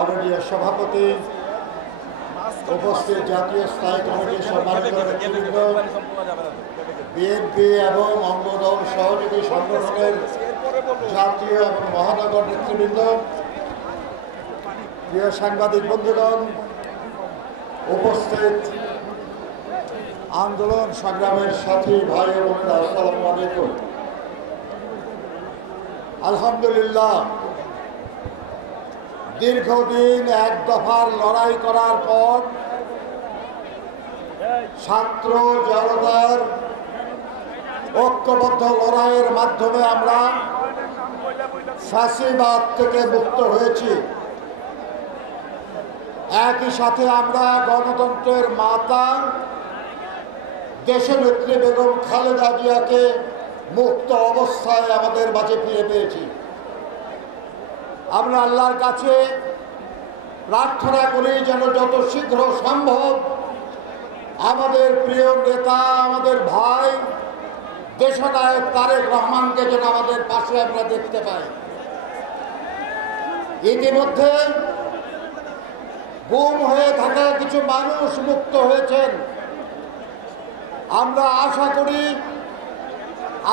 মাননীয় সভাপতি, উপস্থিত জাতীয় স্থায়ী কমিটির সম্মানিত নেতৃবৃন্দ, বিএনপি এবং অঙ্গদল সহযোগী সংগঠনের জাতীয় এবং মহানগর নেতৃবৃন্দ, প্রিয় সাংবাদিক বন্ধুগণ, উপস্থিত আন্দোলন সংগ্রামের সাথী ভাই ও বোনেরা, আসসালামু আলাইকুম। আলহামদুলিল্লাহ, দীর্ঘদিন এক দফার লড়াই করার পর ছাত্র জনতার ঐক্যবদ্ধ লড়াইয়ের মাধ্যমে আমরা ফ্যাসিবাদ থেকে মুক্ত হয়েছি। একই সাথে আমরা গণতন্ত্রের মাতা দেশনেত্রী বেগম খালেদা জিয়াকে মুক্ত অবস্থায় আমাদের মাঝে ফিরে পেয়েছি। আমরা আল্লাহর কাছে প্রার্থনা করি যেন যত শীঘ্র সম্ভব আমাদের প্রিয় নেতা, আমাদের ভাই দেশনায়ক তারেক রহমানকে যেন আমাদের পাশে আমরা দেখতে পাই। ইতিমধ্যে গুম হয়ে থাকা কিছু মানুষ মুক্ত হয়েছেন। আমরা আশা করি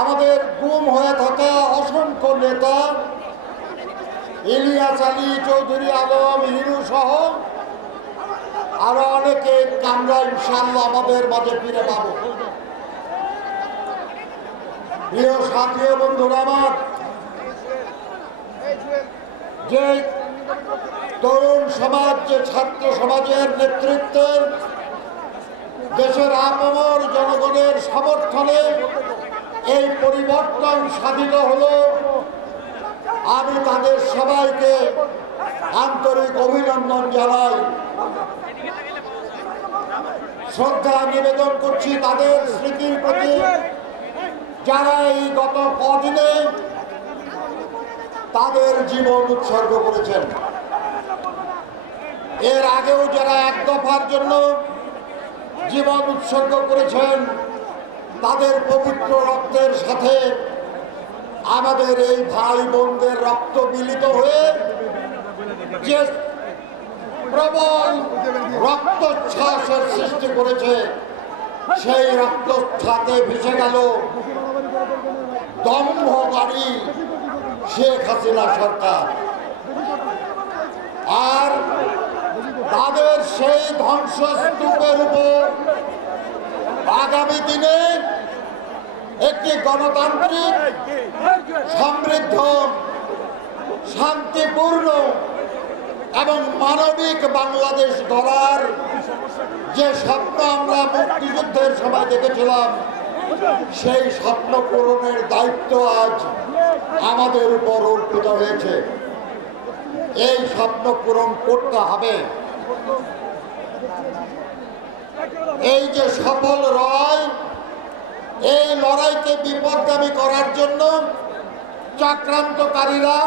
আমাদের গুম হয়ে থাকা অসংখ্য নেতা ইলিয়াস আলী, চৌধুরী আলম, হিরু সহ আরো অনেকে আমরা ইনশাআল্লাহ আমাদের মাঝে ফিরে পাব। প্রিয় সাথী বন্ধুরা, আমার যে তরুণ সমাজ, যে ছাত্র সমাজের নেতৃত্বে দেশের আপামর জনগণের সমর্থনে এই পরিবর্তন সাধিত হলো, আমি তাদের সবাইকে আন্তরিক অভিনন্দন জানাই, শ্রদ্ধা নিবেদন করছি তাদের স্মৃতির প্রতি যারা এই গত কদিনে তাদের জীবন উৎসর্গ করেছেন। এর আগেও যারা এক দফার জন্য জীবন উৎসর্গ করেছেন, তাদের পবিত্র রক্তের সাথে আমাদের এই ভাই বোনদের রক্ত মিলিত হয়ে যে প্রবল রক্তচ্ছ্বাসের সৃষ্টি করেছে, সেই রক্তচ্ছ্বাসে ভেসে গেল দম্ভকারী শেখ হাসিনা সরকার। আর তাদের সেই ধ্বংসস্তূপের উপর আগামী দিনে একটি গণতান্ত্রিক, সমৃদ্ধ, শান্তিপূর্ণ এবং মানবিক বাংলাদেশ গড়ার যে স্বপ্ন আমরা মুক্তিযুদ্ধের সময় দেখেছিলাম, সেই স্বপ্ন পূরণের দায়িত্ব আজ আমাদের উপর অর্পিত হয়েছে। এই স্বপ্ন পূরণ করতে হবে। এই যে সফল লড়াই, এই লড়াইকে বিপদগামী করার জন্য চক্রান্তকারীরা,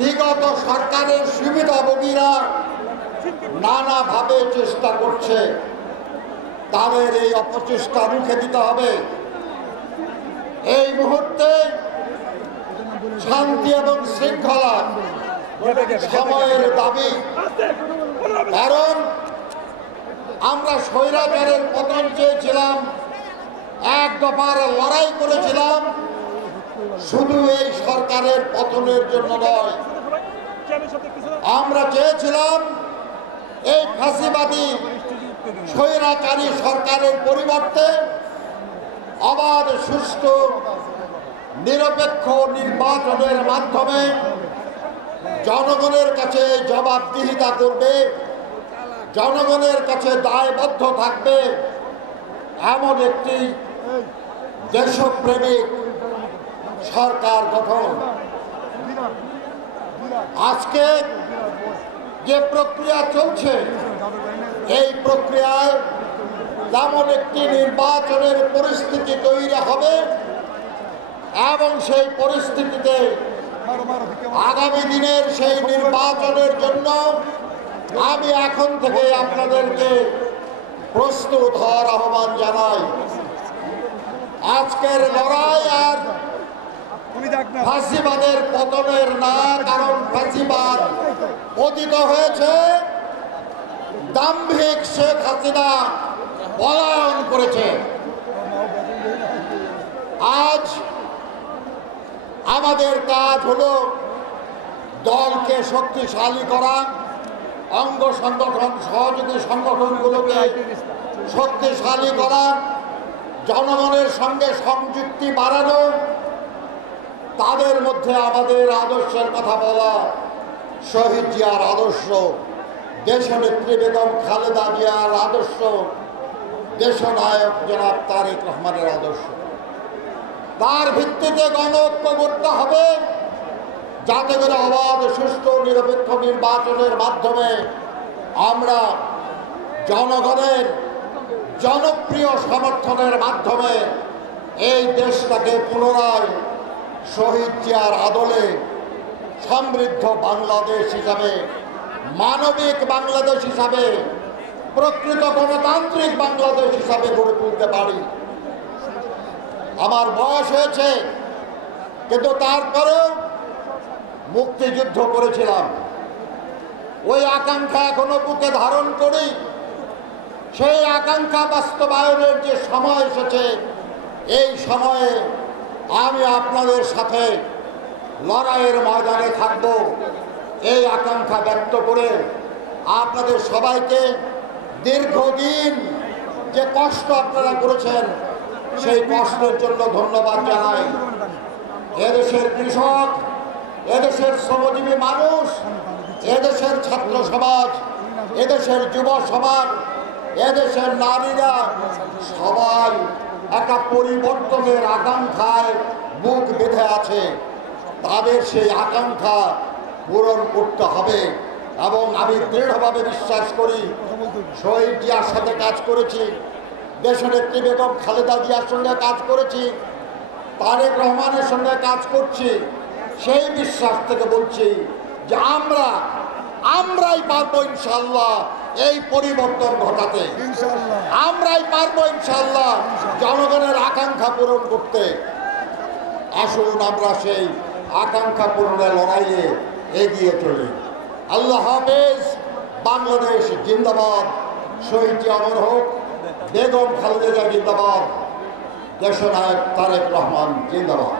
বিগত সরকারের সুবিধাভোগীরা নানাভাবে চেষ্টা করছে। তাদের এই অপচেষ্টা রুখে দিতে হবে। এই মুহূর্তে শান্তি এবং শৃঙ্খলা সময়ের দাবি। কারণ আমরা স্বৈরাচারের পতন চেয়েছিলাম, এক দফার লড়াই করেছিলাম, শুধু এই সরকারের পতনের জন্য নয়। আমরা চেয়েছিলাম এই ফাঁসিবাদী স্বৈরাচারী সরকারের পরিবর্তে অবাধ, সুষ্ঠু, নিরপেক্ষ নির্বাচনের মাধ্যমে জনগণের কাছে জবাবদিহিতা করবে, জনগণের কাছে দায়বদ্ধ থাকবে এমন একটি দেশপ্রেমিক সরকার গঠন। আজকে যে প্রক্রিয়া চলছে, এই প্রক্রিয়ায় তেমন একটি নির্বাচনের পরিস্থিতি তৈরি হবে এবং সেই পরিস্থিতিতে আগামী দিনের সেই নির্বাচনের জন্য আমি এখন থেকে আপনাদেরকে প্রস্তুত হওয়ার আহ্বান জানাই। আজকের লড়াই আর ফাঁসিবাদের পতনের না, কারণ ফাঁসিবাদ পতিত হয়েছে, দাম্ভিক শেখ হাসিনা পলায়ন করেছে। আজ আমাদের কাজ হলো দলকে শক্তিশালী করা, অঙ্গ সংগঠন সহযোগী সংগঠনগুলোকে শক্তিশালী করা, জনগণের সঙ্গে সংযুক্তি বাড়ানো, তাদের মধ্যে আমাদের আদর্শের কথা বলা, শহীদ জিয়ার আদর্শ, দেশনেত্রী বেগম খালেদা জিয়ার আদর্শ, দেশনায়ক জনাব তারেক রহমানের আদর্শ। তার ভিত্তিতে গণঐক্য করতে হবে, যাতে করে অবাধ সুষ্ঠু নিরপেক্ষ নির্বাচনের মাধ্যমে আমরা জনগণের জনপ্রিয় সমর্থনের মাধ্যমে এই দেশটাকে পুনরায় শহীদ জিয়ার আদলে সমৃদ্ধ বাংলাদেশ হিসাবে, মানবিক বাংলাদেশ হিসাবে, প্রকৃত গণতান্ত্রিক বাংলাদেশ হিসাবে গড়ে তুলতে পারি। আমার বয়স হয়েছে, কিন্তু তারপরেও মুক্তিযুদ্ধ করেছিলাম, ওই আকাঙ্ক্ষা এখনো বুকে ধারণ করি। সেই আকাঙ্ক্ষা বাস্তবায়নের যে সময় এসেছে, এই সময়ে আমি আপনাদের সাথে লড়াইয়ের ময়দানে থাকব, এই আকাঙ্ক্ষা ব্যক্ত করে আপনাদের সবাইকে দীর্ঘদিন যে কষ্ট আপনারা করেছেন, সেই কষ্টের জন্য ধন্যবাদ জানাই। এদেশের কৃষক, এদেশের শ্রমজীবী মানুষ, এদেশের ছাত্র সমাজ, এদেশের যুব সমাজ, এদেশের নারীরা সবাই একটা পরিবর্তনের আকাঙ্ক্ষায় বুক বেঁধে আছে। তাদের সেই আকাঙ্ক্ষা পূরণ করতে হবে এবং আমি দৃঢ়ভাবে বিশ্বাস করি, শহীদ জিয়ার সাথে কাজ করেছি, দেশনেত্রী বেগম খালেদা জিয়ার সঙ্গে কাজ করেছি, তারেক রহমানের সঙ্গে কাজ করছি। সেই বিশ্বাস থেকে বলছি যে আমরাই পারবো ইনশাল্লাহ এই পরিবর্তন ঘটাতে, আমরাই পারবো ইনশাল্লাহ জনগণের আকাঙ্ক্ষা পূরণ করতে। আসুন আমরা সেই আকাঙ্ক্ষা পূরণের লড়াইয়ে এগিয়ে চলি। আল্লাহ হাফেজ। বাংলাদেশ জিন্দাবাদ। শহীদ জিয়া অমর হোক। বেগম খালেদা জিয়া জিন্দাবাদ। দেশনায়ক তারেক রহমান জিন্দাবাদ।